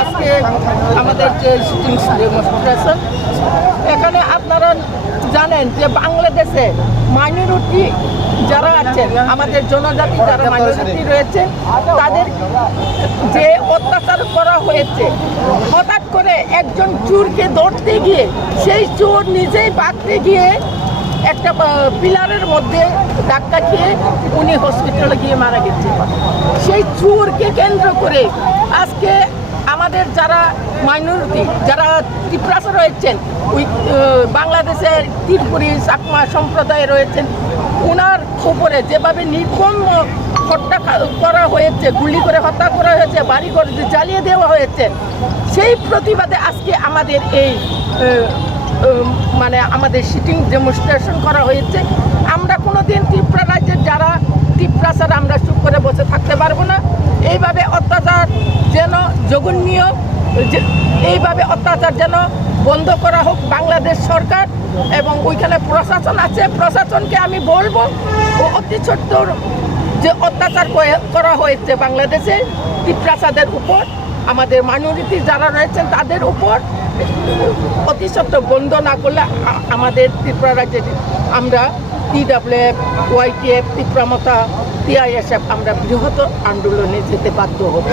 আজকে আমাদের যে সিটিং ডেমনস্ট্রেশন, এখানে আপনারা জানেন যে বাংলাদেশে মাইনরিটি যারা আছেন, আমাদের জনজাতি যারা মাইনরিটি রয়েছে, তাদের যে অত্যাচার করা হয়েছে, হঠাৎ করে একজন চোরকে ধরতে গিয়ে সেই চোর নিজেই বাঁধতে গিয়ে একটা পিলারের মধ্যে ধাক্কা খেয়ে উনি হসপিটালে গিয়ে মারা গেছে। সেই চোরকে কেন্দ্র করে আজকে আমাদের যারা মাইনরিটি, যারা ত্রিপুরাতে রয়েছেন, ওই বাংলাদেশের ত্রিপুরী চাকমা সম্প্রদায়ে রয়েছেন, ওনার উপরে যেভাবে নির্মম হত্যা করা হয়েছে, গুলি করে হত্যা করা হয়েছে, বাড়িঘর জ্বালিয়ে দেওয়া হয়েছে, সেই প্রতিবাদে আজকে আমাদের এই আমাদের সিটিং ডেমনস্ট্রেশন করা হয়েছে। আমরা কোনোদিন ত্রিপুরা রাজ্যের যারা ত্রিপুরা ছাড়া আমরা চুপ করে বসে থাকতে পারবো না। এইভাবে অত্যাচার যেন জঘন্য, এইভাবে অত্যাচার যেন বন্ধ করা হোক বাংলাদেশ সরকার, এবং ওইখানে প্রশাসন আছে, প্রশাসনকে আমি বলবো অতি সত্বর যে অত্যাচার করা হয়েছে বাংলাদেশে ত্রিপুরাদের উপর, আমাদের মাইনরিটি যারা রয়েছেন তাদের উপর অতি সত্বর বন্ধ না করলে আমাদের ত্রিপুরা রাজ্যের আমরা TWF, YTF, ত্রিপুরা মতা, TISF আমরা বৃহত্তর আন্দোলনে যেতে বাধ্য হব।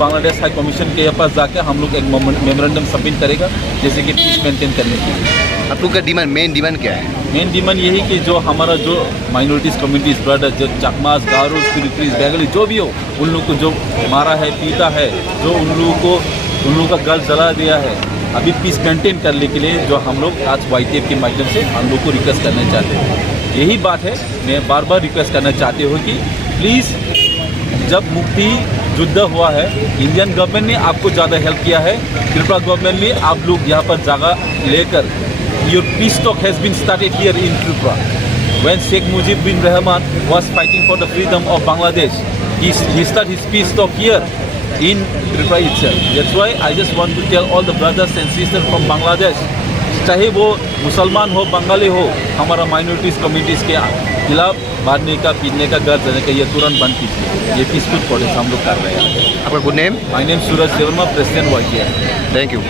बांग्लादेश हाई कमीशन के पास जाके हम लोग एक मेमोरेंडम सबमिट करेगा, जैसे कि पीस मेंटेन करने के लिए। आप लोग का मेन डिमांड क्या है? मेन डिमांड यही कि जो हमारा जो माइनॉरिटीज़ कम्युनिटीज़ ब्रदर, जो चकमास, गारोज, पिलिट्रीज, बेंगली जो भी हो, उन लोग को जो मारा है, पीटा है, जो उन लोगों का घर जला दिया है, अभी पीस मेंटेन करने के लिए जो हम लोग आज YTF के माध्यम से हम लोग को रिक्वेस्ट करना चाहते हैं। यही बात है, मैं बार बार रिक्वेस्ट करना चाहती हूँ कि प्लीज़, जब मुक्ति युद्ध हुआ है, इंडियन गवर्नमेंट ने आपको ज़्यादा हेल्प किया है, त्रिपुरा गवर्नमेंट ने आप लोग यहाँ पर जगह लेकर your peace talk has been started here in Tripura. When Sheikh Mujib bin Rahman was fighting for the freedom of Bangladesh, he started his peace talk here in Tripura itself. That's why I just want to tell all the brothers and sisters from Bangladesh, चाहे वो मुसलमान हो, बंगाली हो, हमारा minorities communities के खिलाफ मारने का, पीटने का, घर जाने का ये तुरंत बंद कीजिए। ये पीसफुल प्रोटेस्ट हम लोग कर रहे हैं। आपका good name? My name Suraj Debbarma, president YTF। Thank you.